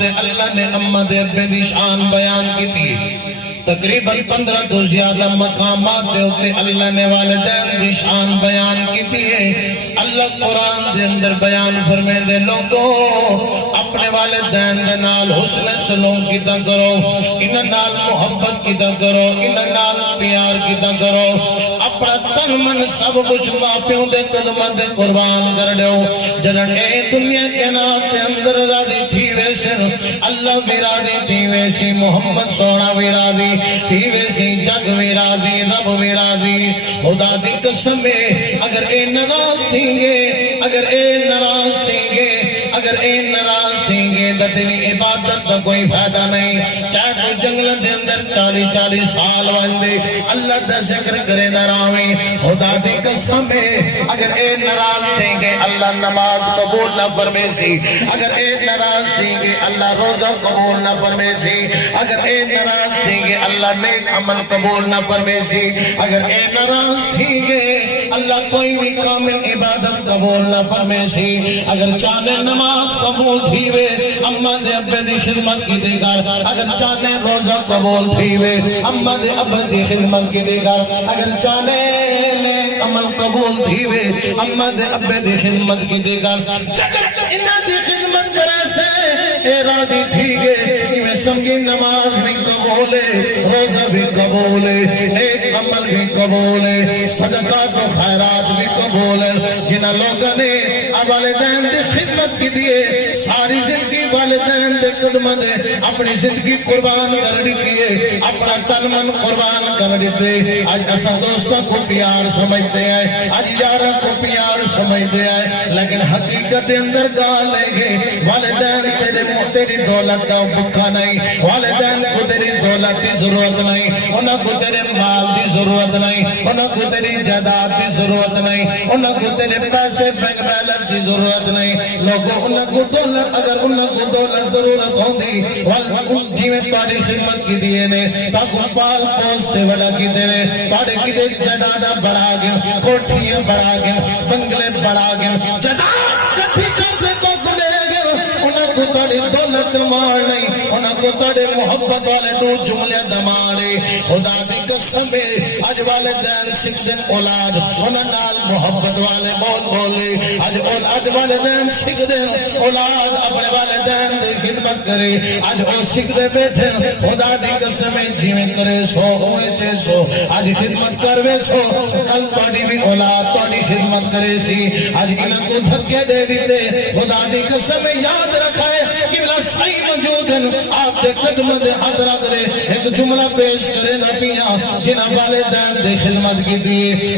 تے اللہ نے اماں دے ابے دی شان بیان کی تھی تقریباً 15 تو زیادہ مقامات دے ہوتے اللہ نے والدین دی شان بیان کی تھی اللہ قرآن دے اندر بیان فرمے دے لوگوں اپنے والدین دے نال حسن سلوک کیتا کرو انہاں نال محبت کیتا کرو انہاں نال پیار کیتا کرو اپنا تن من سب کچھ ماپیوں دے قدمہ دے قربان کر دیو جنہاں اے دنیا کے ناتے اندر راضی تھی ویسن اللہ بھی راضی تھی ویسی محمد سونا بھی راضی تھی ویسی جگ بھی راضی رب بھی راضی خدا دی قسم اگر اے ناراض تھیں گے اگر اے ناراض تھیں گے اگر اے ناراض تھیں گے تو تیری عبادت کا کوئی فائدہ نہیں چاہے کوئی جنگل دے اندر 40 سال وندے اللہ دا ذکر کرے نراوی خدا دی قسم اگر اے ناراض تھیں گے اللہ نماز قبول نہ فرمیسی اگر اے ناراض تھیں گے اللہ روزہ قبول نہ فرمیسی اگر اے ناراض تھیں گے اللہ نیک عمل قبول نہ فرمیسی اگر اے ناراض تھیں گے اللہ کوئی بھی کامل عبادت قبول نہ فرمیسی اگر چاہنے نماز قبول تھی وے اماں دے ابے دی خدمت کی دے گار اگر چاہنے روزہ قبول تھی وے اماں دے ابے دی خدمت کی دے گار اگر چاہنے نیک عمل قبول تھی وے اماں دے ابے دی خدمت کی دے گار جگت انہاں دی خدمت کرے سے ارادی تھی گے میں سمجھی نماز بھی قبول ہے روزہ بھی قبول ہے نیک عمل بھی قبول ہے صدقات و خیرات بھی قبول ہے جنہاں لوگوں نے والدین دے خدمت کی دیئے ساری زندگی والدین دے قدمہ دے اپنی زندگی قربان کر دیئے اپنا تن من قربان کر دیئے آج ایسا دوستوں کو پیار سمجھتے ہیں آج یارہ کو پیار سمجھتے ہیں لیکن حقیقت اندر گاہ لے گے والدین تیری دولت کا بکھا نہیں والدین کو تیری دولت کی ضرورت نہیں انہاں کو تیرے مال دی ضرورت نہیں انہاں کو تیری جائیداد دی ضرورت نہیں انہاں کو تیرے پیسے بینک بیلنس کی ضرورت نہیں لوگوں انہاں کو دولت اگر انہاں کو دولت ضرورت ہوندی جی میں تاری خدمت کی دیئے نے تاکہ پال پوستے وڈا کی دینے تاڑے کی دے جدادہ بڑھا گن کوٹھیاں بڑھا گن بنگلے بڑھا گن جداد کٹھی کر دے تو گلے گن انہاں کو تاری دولت مار نہیں انہاں کو تاری محبت والے دو جملے دمانے خدا دی قسم آج والدین سکھ دن اولاد انہاں نال محبت والے بول بولے آج والدین سکھ دن اولاد اپنے والدین دی خدمت کرے آج او سکھ دے بیٹھے خدا دی قسم جیویں کرے سو ہوئے چے سو آج خدمت کروے سو کل توڑی بھی اولاد توڑی خدمت کرے سی آج انہاں کو دھکے دے دیتے خدا دی قسم یاد رکھائے کہ بلا صحیح موجود ہیں آپ دے قدم دے حد رکھ دے ایک جملہ پیش کرے نہ پیا جنہ والدین دے خدمت کی دی